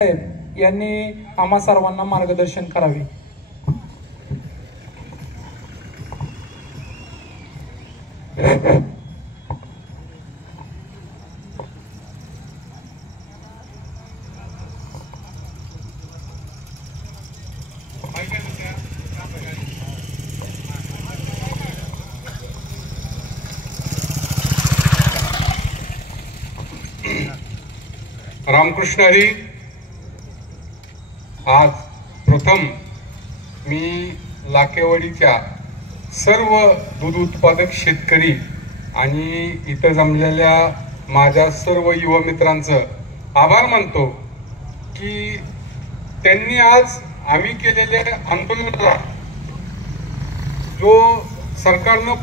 यांनी आम्हा सर्वांना मार्गदर्शन करावे। रामकृष्ण हरी। आज प्रथम मी लाकेवाडीच्या सर्व दूध उत्पादक शेतकरी आणि इथं जमलेल्या माझ्या सर्व युवा मित्रांचं आभार मानतो की त्यांनी आज आम्ही केलेल्या आंदोलनाला जो सरकारनं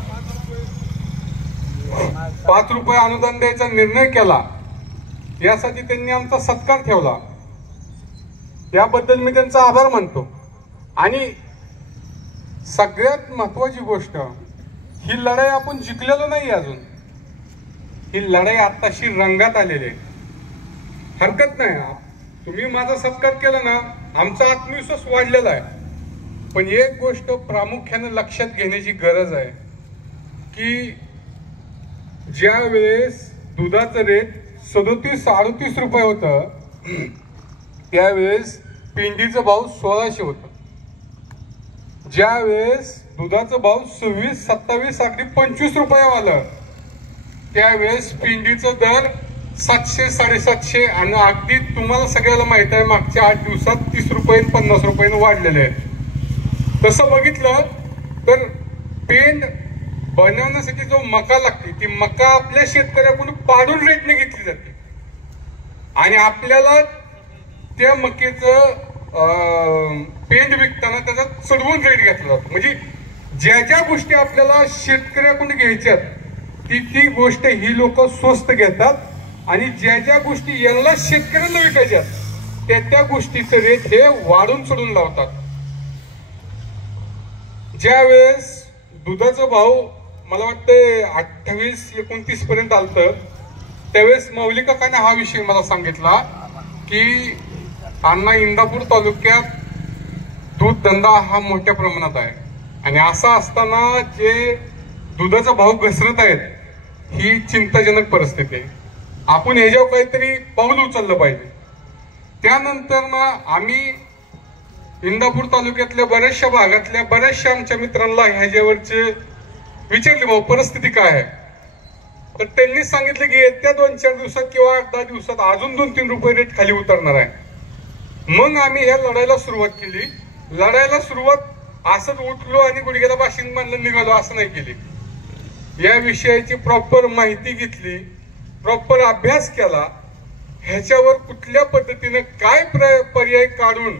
5 रुपये अनुदान द्यायचा निर्णय केला यासाठी त्यांनी आमचा सत्कार ठेवला, याबद्दल मी त्यांचा आभार मानतो। आणि सगळ्यात महत्वाची गोष्ट, ही लढाई आपण जिंकलेलो नाही अजून, ही लढाई आताशी रंगात आलेली आहे। हरकत नाही, तुम्ही माझा सत्कार केला ना, आमचा आत्मविश्वास वाढलेला आहे। पण एक गोष्ट प्रामुख्याने लक्षात घेण्याची गरज आहे की ज्या वेळेस दुधाचं रेट 37-38 रुपये होतं, त्यावेळेस पिंडीचा भाव 1600 होता। ज्यावेळेस दुधाचा भाव 26, 27, अगदी 25 रुपये आलं, त्यावेळेस पिंडीचा दर 700, 750 आणि अगदी तुम्हाला सगळ्याला माहित आहे मागच्या 8 दिवसात 30 रुपये 50 रुपये वाढलेले आहेत। तसं बघितलं तर पेंड बनवण्यासाठी जो मका लागते, ती मका आपल्या शेतकऱ्याकडून पाडून रेटने घेतली जाते आणि आपल्याला त्या मकेचं पेंड विकताना त्याचा चढवून रेट घेतला जातो। म्हणजे ज्या ज्या गोष्टी आपल्याला शेतकऱ्याकडून घ्यायच्यात ती गोष्ट ही लोक स्वस्त घेतात आणि ज्या ज्या गोष्टी यांना शेतकऱ्यांना विकायच्यात त्या गोष्टीचं रेट हे वाढून चढून लावतात। ज्यावेळेस दुधाचा भाव मला वाटतं 28-29 पर्यंत आलतं, त्यावेळेस मौली काकाने हा विषय मला सांगितला की अण्णा, इंदापूर तालुक्यात दूध धंदा हा मोठ्या प्रमाणात आहे आणि असं असताना जे दुधाचा भाव घसरत आहेत ही चिंताजनक परिस्थिती आहे, आपण ह्याच्यावर काहीतरी पाऊल उचललं पाहिजे। त्यानंतर ना आम्ही इंदापूर तालुक्यातल्या बऱ्याचशा भागातल्या बऱ्याचशा आमच्या मित्रांना ह्याच्यावरचे विचारले, भाऊ परिस्थिती काय आहे, तर त्यांनी सांगितलं की येत्या 2-4 दिवसात किंवा 10 दिवसात अजून 2-3 रुपये रेट खाली उतरणार आहे। मग आम्ही ह्या लढाईला सुरुवात केली। लढाईला सुरुवात असंच उठलो आणि गुडघ्याला बाशिंग बांधलं निघालो असं नाही केली, या विषयाची प्रॉपर माहिती घेतली, प्रॉपर अभ्यास केला, ह्याच्यावर कुठल्या पद्धतीने काय पर्याय काढून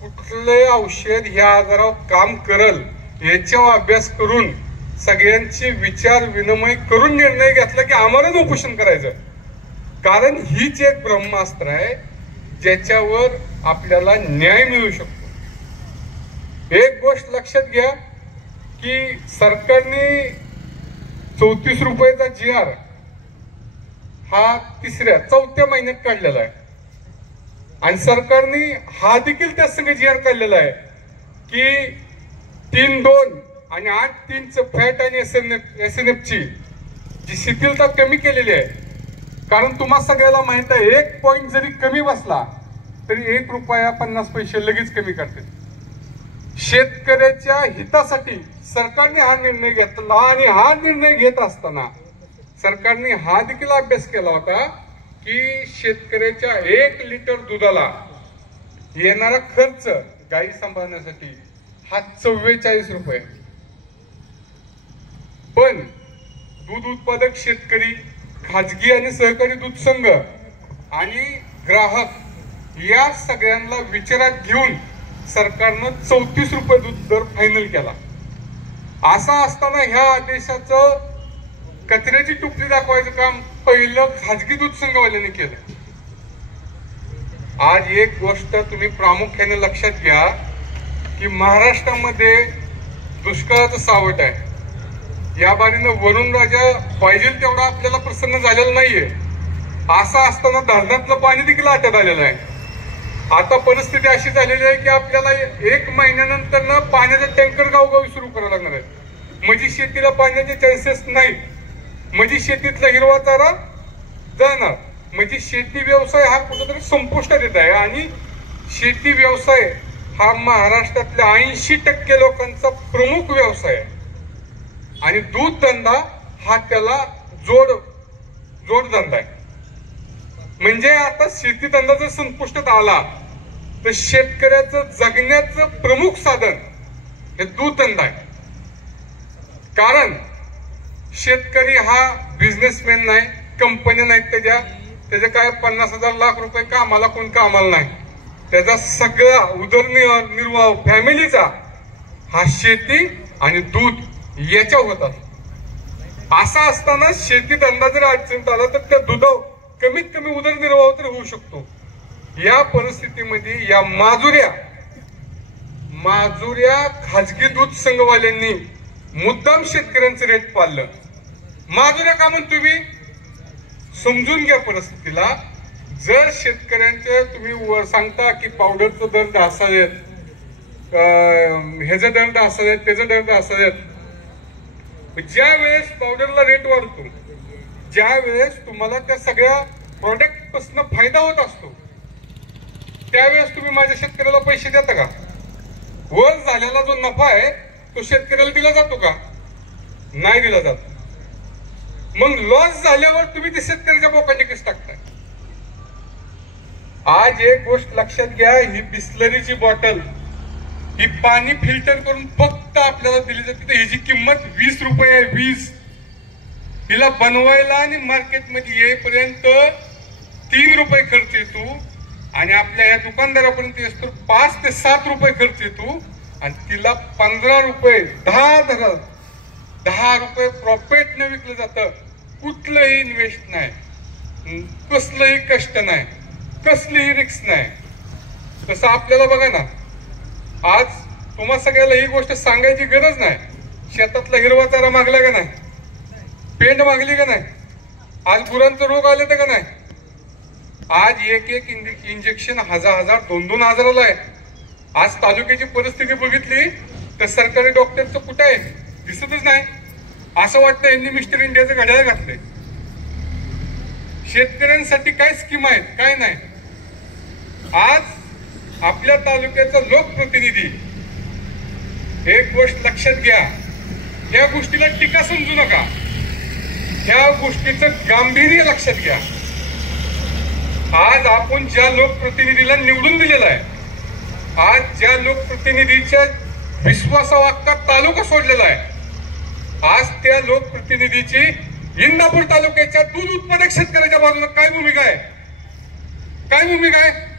कुठले औषध ह्या आजारावर काम करल याच्यावर अभ्यास करून सगळ्यांचे विचार विनिमय करून निर्णय घेतला की आम्हाला उपोषण करायचं, कारण हीच एक ब्रह्मास्त्र आहे ज्याच्यावर आपल्याला न्याय मिळू शकतो। एक गोष्ट लक्षात घ्या की सरकारने 34 रुपयाचा GR हा 4थ्या महिन्यात काढलेला आहे आणि सरकारने हा देखील त्या संघ GR काढलेला आहे की 3.2 आणि 8.3चं फॅट आणि SNF ची जी शिथिलता कमी केलेली आहे। कारण तुम्हाला सगळ्याला माहित आहे 1 पॉइंट जरी कमी बसला तरी 1 रुपया 50 पैसे लगेच कमी करते। शेतकऱ्याच्या हितासाठी सरकारने हा निर्णय घेतला आणि हा निर्णय घेत असताना सरकारने हा देखील अभ्यास केला होता की शेतकऱ्याच्या 1 लिटर दुधाला येणारा खर्च गाई सांभाळण्यासाठी हा 44 रुपये। पण दूध उत्पादक शेतकरी, खाजगी आणि सहकारी दूध संघ आणि ग्राहक या सगळ्यांना विचारात घेऊन सरकारनं 34 रुपये दूध दर फायनल केला। असा असताना ह्या आदेशाचं कचऱ्याची टुपली दाखवायचं काम पहिलं खाजगी दूध संघवाल्यांनी केलं। आज एक गोष्ट तुम्ही प्रामुख्याने लक्षात घ्या की महाराष्ट्रामध्ये दुष्काळाचं सावट आहे। या बारीनं वरुण राजा पाहिजे तेवढा आपल्याला प्रसन्न झालेला नाहीये। असं असताना धरणातलं पाणी देखील आटत आलेलं आहे। आता परिस्थिती अशी झालेली आहे की आपल्याला 1 महिन्यानंतर ना पाण्याचा टँकर गावोगावी सुरू करावा लागणार आहे. म्हणजे शेतीला पाण्याचे चान्सेस नाही, म्हणजे शेतीतला हिरवा चारा जाणार, म्हणजे शेती व्यवसाय हा कुठेतरी संपुष्टात येत आहे. आणि शेती व्यवसाय हा महाराष्ट्रातल्या 80% लोकांचा प्रमुख व्यवसाय आहे. आणि दूध धंदा हा त्याला जोडधंदा आहे. म्हणजे आता शेती धंदा जर संपुष्टात आला तर शेतकऱ्याचं जगण्याचं प्रमुख साधन हे दूध धंदा आहे. कारण शेतकरी हा बिझनेसमॅन नाही, कंपन्या नाहीत त्याच्या काय 50,000 लाख रुपये कामाला कोण कामाला नाही. त्याचा सगळा उदरनिर्वाह फॅमिलीचा हा शेती आणि दूध याच्यावर होता. असा असताना शेती धंदा जर अडचणीत आला तर त्या दुधावर कमीत कमी उदरनिर्वाह तरी होऊ शकतो. या परिस्थितीमध्ये या माजुऱ्या खाजगी दूध संघवाल्यांनी मुद्दाम शेतकऱ्यांचं रेट पाळलं. माजुऱ्या का म्हणतो तुम्ही समजून घ्या परिस्थितीला. जर शेतकऱ्यांच्या तुम्ही वर सांगता की पावडरचं दर असावेत, ह्याचा दर असावेत, त्याचा दर असावेत, ज्या वेळेस पावडरला रेट वाढतो, ज्या वेळेस तुम्हाला त्या सगळ्या प्रोडक्ट पासून फायदा होत असतो, त्यावेळेस तुम्ही माझ्या शेतकऱ्याला पैसे देता का? वर झालेला जो नफा आहे तो शेतकऱ्याला दिला जातो का? नाही दिला जात. मग लॉस झाल्यावर तुम्ही ते शेतकऱ्याच्या बोकांनी कसं टाकताय? आज एक गोष्ट लक्षात घ्या, ही बिस्लरीची बॉटल ही पाणी फिल्टर करून फक्त आपल्याला दिली जाते. तर हिची किंमत 20 रुपये आहे. 20. हिला बनवायला आणि मार्केटमध्ये येईपर्यंत 3 रुपये खर्च येतो आणि आपल्या या दुकानदारापर्यंत येतो 5 ते 7 रुपये खर्च येतो आणि तिला 15 रुपये 10 रुपये प्रॉफिटने विकलं जातं. कुठलंही इन्व्हेस्ट नाही, कसलंही कष्ट नाही, कसलीही रिस्क नाही. तसं आपल्याला बघा ना, आज तुम्हा सगळ्याला ही गोष्ट सांगायची गरज नाही. शेतातला हिरवा चारा मागला का नाही? पेंड मागली का नाही? आज गुरांचा रोग आले तर का नाही? आज एक इंजेक्शन 1000 2 हजाराला आहे. आज तालुक्याची परिस्थिती बघितली तर सरकारी डॉक्टरचं कुठं आहे? दिसतच नाही. असं वाटतं यांनी मिस्टर इंडियाचं घड्याळ घातलंय. शेतकऱ्यांसाठी काय स्कीम आहेत, काय नाही. आज आपल्या तालुक्याचा लोकप्रतिनिधी, एक गोष्ट लक्षात घ्या, या गोष्टीला टीका समजू नका, ह्या गोष्टीचं गांभीर्य लक्षात घ्या. आज आपण ज्या लोकप्रतिनिधीला निवडून दिलेला आहे, आज ज्या लोकप्रतिनिधीच्या विश्वासावर अख्खा तालुका सोडलेला आहे, आज त्या लोकप्रतिनिधीची इंदापूर तालुक्याच्या दूध उत्पादक शेतकऱ्याच्या बाजूने काय भूमिका आहे? काय भूमिका आहे?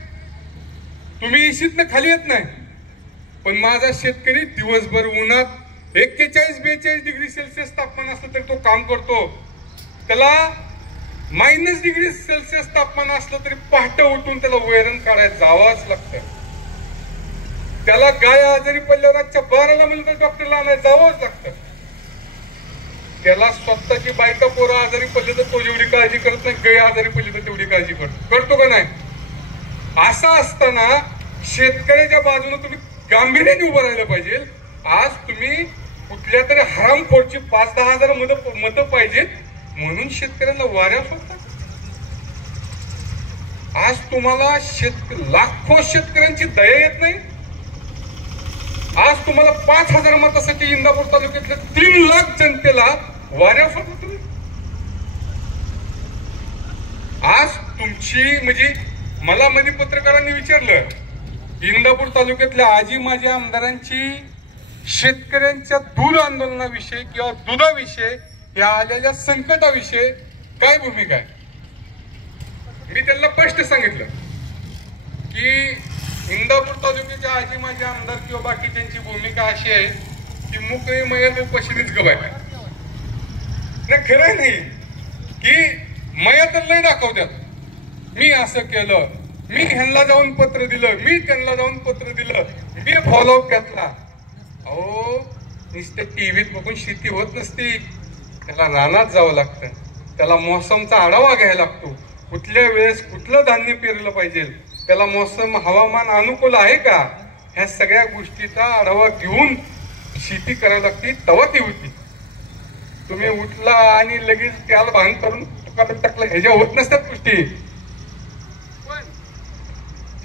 तुम्ही इशीतनं खाली येत नाही, पण माझा शेतकरी दिवसभर उन्हात 41-42 डिग्री सेल्सिअस तापमान असलं तरी तो काम करतो. त्याला -, डिग्री सेल्सिअस तापमान असलं तरी पहाटे उठून त्याला वैरण काढायला जावंच लागतं. त्याला गाय आजारी पडल्यावर रातच्या 12ला म्हणलं तर डॉक्टरला आणायला जावंच लागतं. त्याला स्वतःची बायका पोरं आजारी पडले तर तो जेवढी काळजी करत नाही, गाय आजारी पडली तर तेवढी काळजी करतो का नाही? असं असताना शेतकऱ्याच्या बाजूने तुम्ही गांभीर्याने उभं राहिलं पाहिजे. आज तुम्ही कुठल्या तरी हरामखोरची 5-10 हजार मतं पाहिजेत म्हणून शेतकऱ्यांना वाऱ्यावर सोडतात. आज तुम्हाला लाखो शेतकऱ्यांची दया येत नाही. आज तुम्हाला 5,000 मतासाठी इंदापूर तालुक्यातल्या 3 लाख जनतेला वाऱ्यावर सोडलं तुम्ही. आज तुमची म्हणजे मला मध्ये पत्रकारांनी विचारलं, इंदापूर तालुक्यातल्या आजी माझ्या आमदारांची शेतकऱ्यांच्या दूध आंदोलनाविषयी किंवा दुधाविषयी या आलेल्या संकटाविषयी काय भूमिका आहे? मी त्यांना स्पष्ट सांगितलं की इंदापूर तालुक्याच्या आजी माझे आमदार किंवा बाकीच्यांची भूमिका अशी आहे की मुकळी मयात उपाशीनेच गबाय. नाही, खरं नाही की मया तर लय दाखवतात, मी असं केलं, मी ह्यांना जाऊन पत्र दिलं, मी त्यांना जाऊन पत्र दिलं, मी फॉलोअप घेतला. अहो, नुसते टीव्हीत बघून शेती होत नसती. त्याला रानात जावं लागतं, त्याला मोसमचा आढावा घ्यायला लागतो, कुठल्या वेळेस कुठलं धान्य पेरलं पाहिजे, त्याला मोसम हवामान अनुकूल आहे का, ह्या सगळ्या गोष्टीचा आढावा घेऊन शेती करायला लागते, तेव्हा ती होती. तुम्ही उठला आणि लगेच त्याला भांग करून टाकलं, ह्याच्या होत नसतात गोष्टी.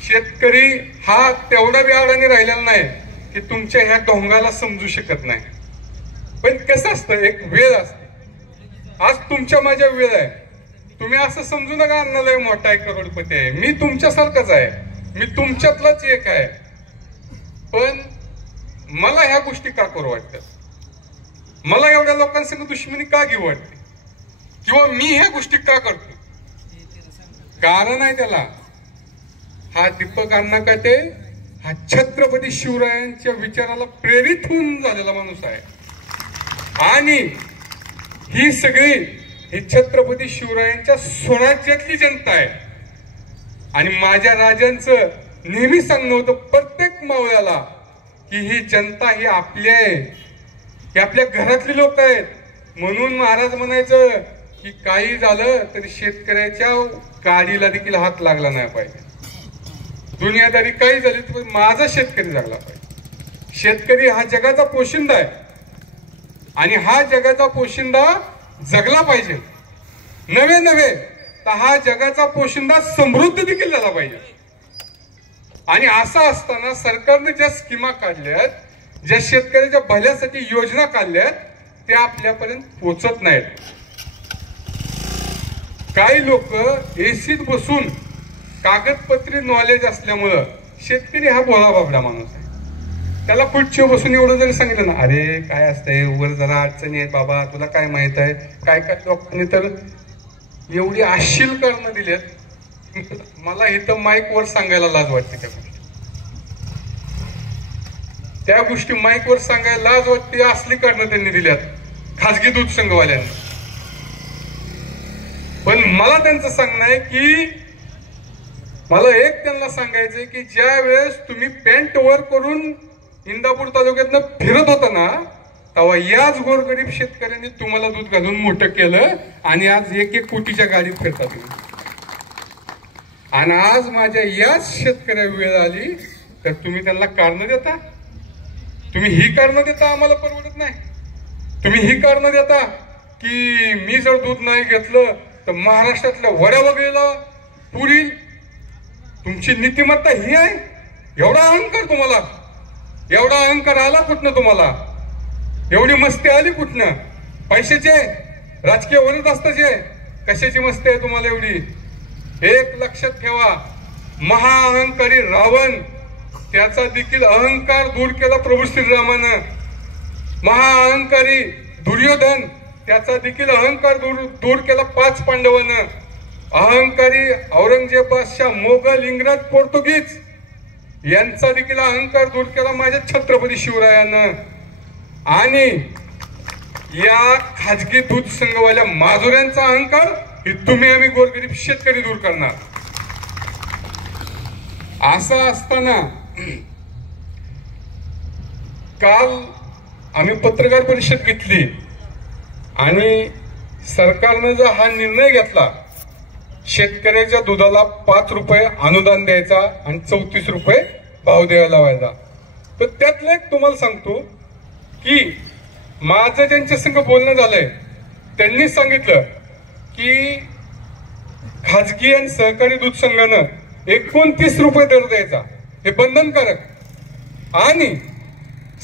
शेतकरी हा तेवढा बी अडाणी राहिलेला नाही की तुमच्या ह्या ढोंगाला समजू शकत नाही. पण कसं असतं, एक वेळ असते. आज तुमच्या माझ्या वेळ आहे. तुम्ही असं समजू नका अन्नालय मोठा आहे, करोडपती आहे. मी तुमच्यासारखंच आहे, मी तुमच्यातलाच एक आहे. पण मला ह्या गोष्टी का करू वाटतात, मला एवढ्या लोकांसंग दुश्मनी का घेऊ वाटते, किंवा मी ह्या गोष्टी का करतो? कारण आहे त्याला. हा दीपक अण्णा काटे हा छत्रपती शिवरायांच्या विचाराला प्रेरित होऊन झालेला माणूस आहे. आणि ही सगळी ही छत्रपती शिवरायांच्या स्वराज्यातली जनता आहे. आणि माझ्या राजांचं नेहमी सांगणं होतं प्रत्येक मावळ्याला की ही जनता ही आपली आहे, ही आपल्या घरातली लोक आहेत. म्हणून महाराज म्हणायचं की काही झालं तरी शेतकऱ्याच्या गाडीला देखील हात लागला नाही पाहिजे. दुनियादारी काही झाली तर माझा शेतकरी जगला पाहिजे. शेतकरी हा जगाचा पोशिंदा आहे आणि हा जगाचा पोशिंदा जगला पाहिजे. नवे तर हा जगाचा पोशिंदा समृद्ध देखील झाला पाहिजे. आणि असं असताना सरकारने ज्या स्कीमा काढल्यात, ज्या शेतकऱ्याच्या भल्यासाठी योजना काढल्यात, त्या आपल्यापर्यंत पोहोचत नाहीत. काही लोक एसीत बसून कागदपत्री नॉलेज असल्यामुळं, शेतकरी हा भोळा बाबडा माणूस आहे. त्याला खुर्चीवर बसून एवढं जरी सांगितलं ना, अरे काय असतंय वर जरा अडचणी आहेत बाबा, तुला काय माहित आहे, काय काय लोकांनी तर एवढी आशील कारणं दिलेत. मला इथं माईक वर सांगायला लाज वाटते. त्या गोष्टी माईक वर सांगायला लाज वाटते. असली कारणं त्यांनी दिल्यात खाजगी दूध संघवाल्यांना. पण मला त्यांचं सांगणं आहे की मला एक त्यांना सांगायचंय की ज्या वेळेस तुम्ही पॅन्ट वर करून इंदापूर तालुक्यातनं फिरत होता ना, तेव्हा याच गोरगरीब शेतकऱ्यांनी तुम्हाला दूध घालून मोठं केलं आणि आज 1-1 कोटीच्या गाडीत फिरता तुम्ही. आणि आज माझ्या याच शेतकऱ्या वेळ आली तर तुम्ही त्यांना कारणं देता. तुम्ही ही कारणं देता आम्हाला परवडत नाही. तुम्ही ही कारणं देता की मी जर दूध नाही घेतलं तर महाराष्ट्रातल्या वड्या वगैरेला पुरील. तुमची नीतिमत्ता ही आहे. एवढा अहंकार तुम्हाला, एवढा अहंकार आला कुठनं तुम्हाला, एवढी मस्ती आली कुठनं? पैशाचे, राजकीय वरद असताचे, कशाची मस्ती आहे तुम्हाला एवढी? एक लक्षात ठेवा, महाअहंकारी रावण त्याचा देखील अहंकार दूर केला प्रभू श्रीरामानं. महाअहंकारी दुर्योधन त्याचा देखील अहंकार दूर केला 5 पांडवानं. अहंकारी औरंगजेब बादशाह, मोगल, इंग्रज, पोर्तुगीज यांचा देखील अहंकार दूर केला माझ्या छत्रपती शिवरायानं. आणि या खाजगी दूध संघवाल्या माजुऱ्यांचा अहंकार हे तुम्ही आम्ही गोरगरीब शेतकरी दूर करणार. असं असताना काल आम्ही पत्रकार परिषद घेतली आणि सरकारनं जर हा निर्णय घेतला शेतकऱ्याच्या दुधाला 5 रुपये अनुदान द्यायचा आणि 34 रुपये भाव द्यायला लावायचा, तर त्यातलं एक तुम्हाला सांगतो की माझं ज्यांच्या संग बोलणं झालंय त्यांनी सांगितलं की खाजगी आणि सहकारी दूध संघानं 29 रुपये दर द्यायचा, हे बंधनकारक, आणि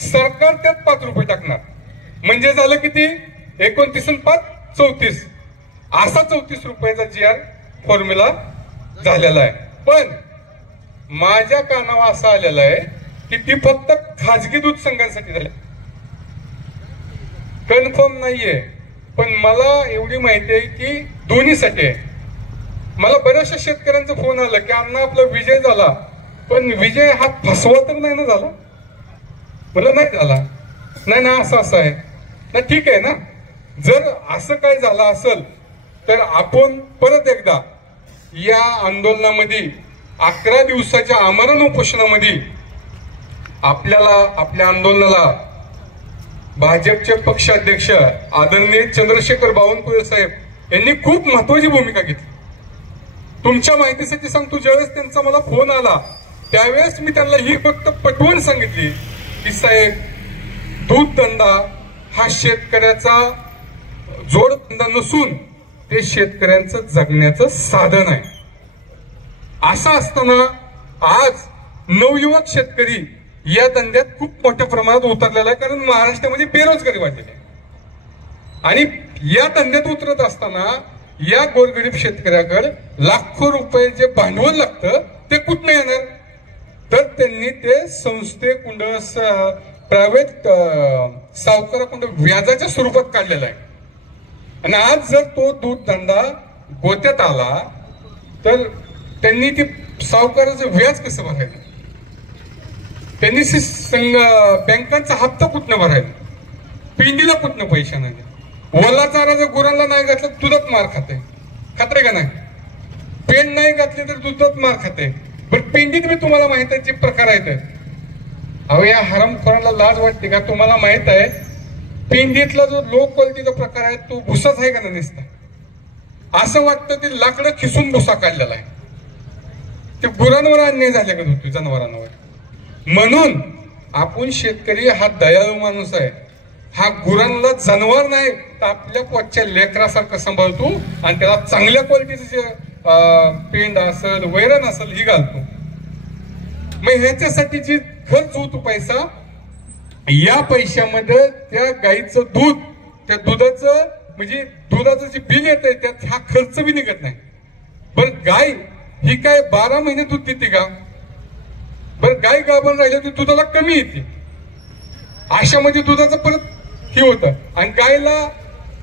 सरकार त्यात 5 रुपये टाकणार. म्हणजे झालं किती? 29 आणि 5 34. असा 34 रुपयाचा GR फॉर्म्युला झालेला आहे. पण माझ्या कानावर असं आलेलं आहे की ती फक्त खाजगी दूध संघांसाठी झाली, कन्फर्म नाहीये. पण मला एवढी माहिती आहे की दोन्हीसाठी आहे. मला बऱ्याचशा शेतकऱ्यांचा फोन आला की अण्णा आपला विजय झाला, पण विजय हा फसवा तर नाही ना झाला? मला नाही झाला. नाही ना, असं आहे ना. ठीक आहे ना, जर असं काय झालं असेल तर आपण परत एकदा या आंदोलनामध्ये 11 दिवसाच्या आमरण उपोषणामध्ये आपल्याला आपल्या आंदोलनाला भाजपचे पक्षाध्यक्ष आदरणीय चंद्रशेखर बावनकुळे साहेब यांनी खूप महत्वाची भूमिका घेतली. तुमच्या माहितीसाठी सांगतो, ज्यावेळेस त्यांचा मला फोन आला त्यावेळेस मी त्यांना ही फक्त पटवून सांगितली की साहेब, दूध धंदा हा शेतकऱ्याचा जोडधंदा नसून ते शेतकऱ्यांचं जगण्याचं साधन आहे. असं असताना आज नवयुवक शेतकरी या धंद्यात खूप मोठ्या प्रमाणात उतरलेला आहे, कारण महाराष्ट्रामध्ये बेरोजगारी वाढलेली आहे. आणि या धंद्यात उतरत असताना या गोरगरीब शेतकऱ्याकडे लाखो रुपये जे भांडवल लागतं ते कुठनं येणार? तर त्यांनी ते संस्थेकुंड, प्रायव्हेट सावकाराकुंड व्याजाच्या स्वरूपात काढलेला आहे. आणि आज जर तो दूध धंदा गोत्यात आला तर त्यांनी ते सावकाराचं व्याज कसं भरायचं? त्यांनी बँकांचा हप्ता कुठनं भरायचा? पिंडीला कुठनं पैसे नाही? ओला चारा जर गुरांना नाही घातला दुधात मार खाते, खात्रे का नाही? पेंड नाही घातली तर दुधात मार खाते. पण पेंडीत मी तुम्हाला माहित आहे जे प्रकार आहेत. अहो, या हरामखोरांना लाज वाटते का? तुम्हाला माहित आहे पेंडीतला जो लो क्वालिटीचा प्रकार आहे तो भुसाच आहे का नाही? नुसता असं वाटतं ते लाकडं खिसून भुसा काढलेला आहे. ते गुरांवर अन्याय झाले का होतो जनावरांवर? म्हणून आपण शेतकरी हा दयाळू माणूस आहे. हा गुरांना जनावर नाही तर आपल्या पोटच्या लेकरासारखं सांभाळतो आणि त्याला चांगल्या क्वालिटीचं जे पेंड असेल, वैरण असेल ही घालतो. मग ह्याच्यासाठी जी खर्च होतो पैसा, या पैशामध्ये त्या गाईचं दूध, त्या दुधाचं म्हणजे दुधाचं जे बिल येत आहे त्यात हा खर्च बी निघत नाही. बरं, गाय ही काय 12 महिने दूध देते का? बरं, गाय गाभण राहिलं तर दुधाला कमी येते. अशामध्ये दुधाचं परत हे होतं आणि गायला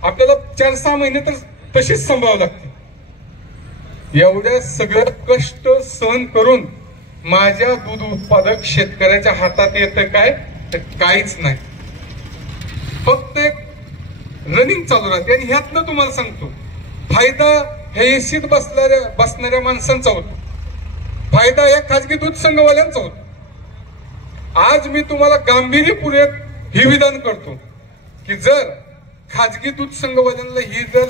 आपल्याला 4-6 महिने तर तशीच सांभाळावं लागते. एवढ्या सगळं कष्ट सहन करून माझ्या दूध उत्पादक शेतकऱ्याच्या हातात येतं काय? तर काहीच नाही. फक्त एक रनिंग चालू राहते. आणि ह्यातनं तुम्हाला सांगतो फायदा हे एसीत बसणाऱ्या माणसांचा होतो, फायदा या खाजगी दूध संघवाल्यांचा होतो. आज मी तुम्हाला गांभीर्यपूर्वक हे विधान करतो की जर खाजगी दूध संघवाल्यांना ही जर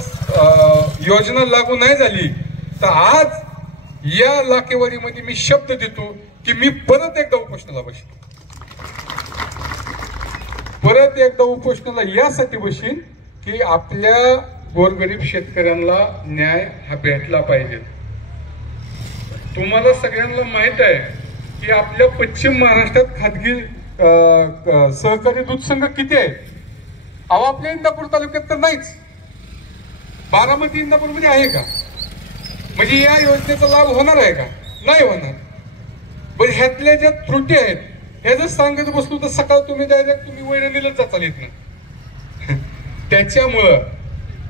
योजना लागू नाही झाली तर आज या लाकेवारीमध्ये मी शब्द देतो की मी परत एकदा उपोषणाला बसेन. परत एकदा उपोषणाला यासाठी बसेन की आपल्या गोरगरीब शेतकऱ्यांना न्याय हा भेटला पाहिजे. तुम्हाला सगळ्यांना माहित आहे की आपल्या पश्चिम महाराष्ट्रात खाजगी सहकारी दूध संघ किती आहे? अहो, आपल्या इंदापूर तालुक्यात तर नाहीच. बारामती इंदापूर मध्ये आहे का? म्हणजे या योजनेचा लाभ होणार आहे का? नाही होणार. पण ह्यातल्या ज्या त्रुटी आहेत हे जर सांगत बसलो तर सकाळ तुम्ही डायरेक्ट तुम्ही वैरणीलाच जाता येत नाही. त्याच्यामुळं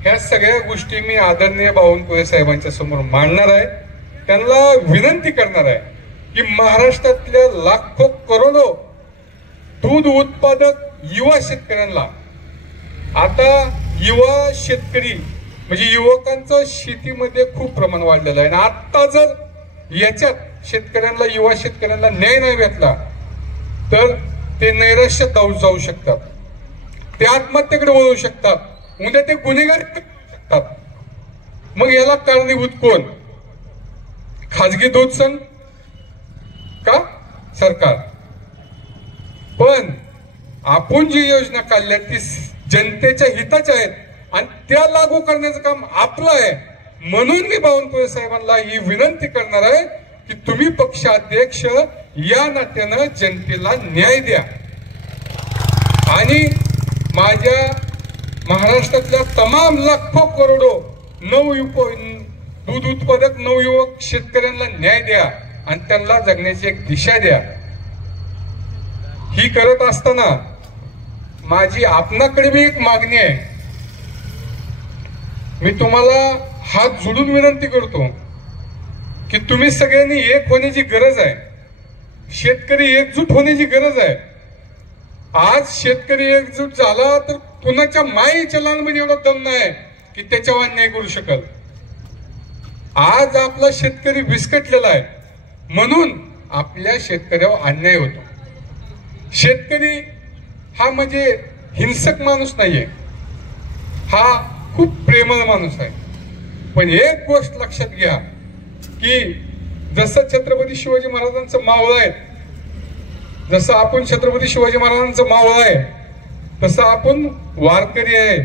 ह्या सगळ्या गोष्टी मी आदरणीय बावनकुळे साहेबांच्या समोर मांडणार आहे. त्यांना विनंती करणार आहे की महाराष्ट्रातल्या लाखो करोडो दूध उत्पादक युवा शेतकऱ्यांना, आता युवा शेतकरी म्हणजे युवकांचं शेतीमध्ये खूप प्रमाण वाढलेलं आहे. आणि आता जर याच्यात शेतकऱ्यांना, युवा शेतकऱ्यांना न्याय नाही भेटला तर ते नैराश्यात जाऊ शकतात, ते आत्महत्येकडे वळू शकतात, उद्या ते गुन्हेगार शकतात. मग याला कारणीभूत कोण? खाजगी दूध संघ का सरकार? पण आपण जी योजना काढल्या ती जनतेच्या हिताच्या आहेत आणि त्या लागू करण्याचं काम आपलं आहे. म्हणून मी बावनकुळे साहेबांना ही विनंती करणार आहे की तुम्ही पक्षाध्यक्ष या नात्यानं जनतेला न्याय द्या आणि माझ्या महाराष्ट्रातल्या तमाम लाखो करोडो दूध उत्पादक नवयुवक शेतकऱ्यांना न्याय द्या आणि त्यांना जगण्याची एक दिशा द्या. ही करत असताना माझी आपणाकडे बी एक मागणी आहे. मी तुम्हाला हात जोडून विनंती करतो की तुम्ही सगळ्यांनी एक होण्याची गरज आहे. शेतकरी एकजूट होण्याची गरज आहे. आज शेतकरी एकजूट झाला तर कुणाच्या मायेच्या लहानमध्ये एवढा दम नाही की त्याच्यावर अन्याय करू शकल. आज आपला शेतकरी विस्कटलेला आहे म्हणून आपल्या शेतकऱ्यावर अन्याय होतो. शेतकरी हा म्हणजे हिंसक माणूस नाहीये, हा खूप प्रेमळ माणूस आहे. पण एक गोष्ट लक्षात घ्या की जसं छत्रपती शिवाजी महाराजांचं मावळ आहे, जसं आपण छत्रपती शिवाजी महाराजांचं मावळ आहे, तसं आपण वारकरी आहे,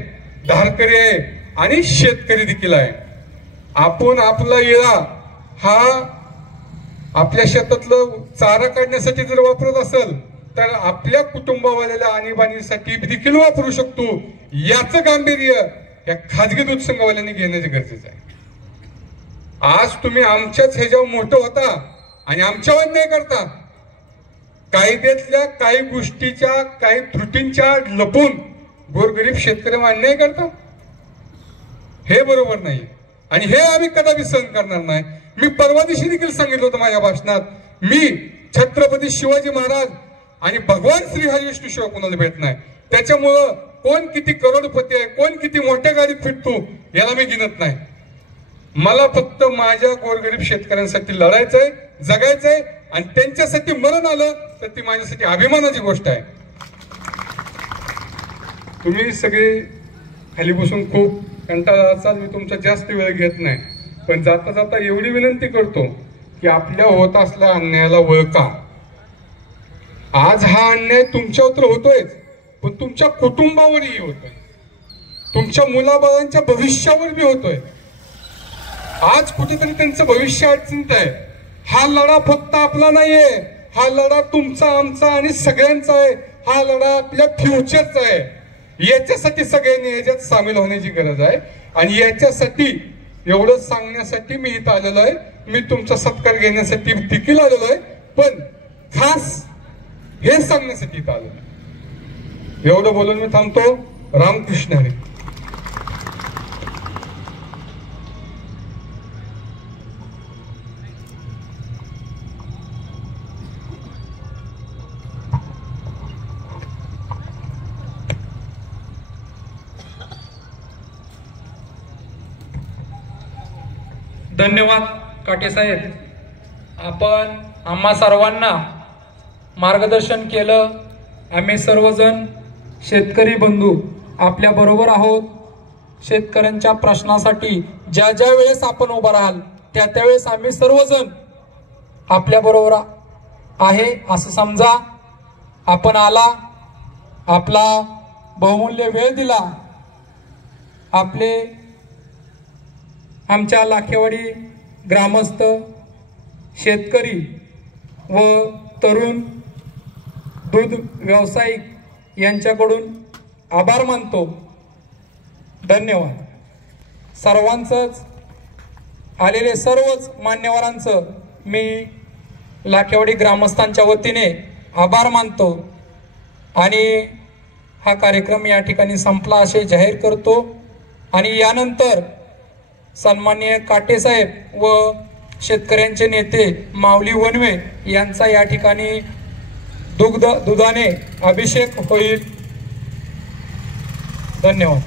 धारकरी आहे आणि शेतकरी देखील आहे. आपण आपला येळा हा आपल्या शेतातलं चारा काढण्यासाठी जर वापरत असेल तर आपल्या कुटुंबावाल्याला आणीबाणीसाठी देखील वापरू शकतो. याचं गांभीर्य या खाजगी दूध संघवाल्यांनी घेण्याचे गरजेचं आहे. आज तुम्ही आमच्याच ह्याच्यावर मोठं होता आणि आमच्यावर अन्याय करता. कायद्यातल्या काही गोष्टीच्या काही त्रुटींच्या लपून गोरगरीब शेतकऱ्यांवर अन्याय करता. हे बरोबर नाही आणि हे आम्ही कदापि सहन करणार नाही. मी परवा दिवशी देखील सांगितलं होतं माझ्या भाषणात, मी छत्रपती शिवाजी महाराज आणि भगवान श्री हरी विष्णू शिवाय कोणाला भेट नाही. त्याच्यामुळं कोण किती करोडपती आहे, कोण किती मोठ्या गाडीत फिरतो याला मी गिनत नाही. मला फक्त माझ्या गोरगरीब शेतकऱ्यांसाठी लढायचंय, जगायचंय आणि त्यांच्यासाठी मरण आलं तर ती माझ्यासाठी अभिमानाची गोष्ट आहे. तुम्ही सगळे खाली बसून खूप कंटाळा असाल, मी तुमचा जास्त वेळ घेत नाही, पण जाता जाता एवढी विनंती करतो की आपल्या होत असल्या अन्यायाला ओळखा. आज हा अन्याय तुमच्यावर तर होतोय, पण तुमच्या कुटुंबावरही होतोय, तुमच्या मुलाबाळांच्या भविष्यावर बी होतोय. आज कुठेतरी त्यांचं भविष्य अडचणीत आहे. हा लढा फक्त आपला नाहीये, हा लढा तुमचा, आमचा आणि सगळ्यांचा आहे. हा लढा आपल्या फ्युचरचा आहे. याच्यासाठी सगळ्यांनी याच्यात सामील होण्याची गरज आहे आणि याच्यासाठी एवढं सांगण्यासाठी मी इथं आलेलो आहे. मी तुमचा सत्कार घेण्यासाठी देखील आलेलो आहे, पण खास हे सांगण्यासाठी इथं आलेलो आहे. एवढं बोलून मी थांबतो. रामकृष्ण हरी. धन्यवाद काटे साहेब. आपण आम्हा सर्वांना मार्गदर्शन केलं. आम्ही सर्वजण शेतकरी बंधू आपल्या बरोबर आहोत. शेतकऱ्यांच्या प्रश्नासाठी ज्या ज्या वेळेस आपण उभा राहाल त्या त्यावेळेस आम्ही सर्वजण आपल्या बरोबर आहे असं समजा. आपण आला, आपला बहुमूल्य वेळ दिला, आपले आमच्या लाखेवाडी ग्रामस्थ, शेतकरी व तरुण दूध व्यावसायिक यांच्याकडून आभार मानतो. धन्यवाद. सर्वांचंच आलेले सर्वच मान्यवरांचं मी लाखेवाडी ग्रामस्थांच्या वतीने आभार मानतो आणि हा कार्यक्रम या ठिकाणी संपला असे जाहीर करतो. आणि यानंतर सन्माननीय काटे साहेब व शेतकऱ्यांचे नेते माऊली वनवे यांचा या ठिकाणी दुधाने अभिषेक होईल. धन्यवाद.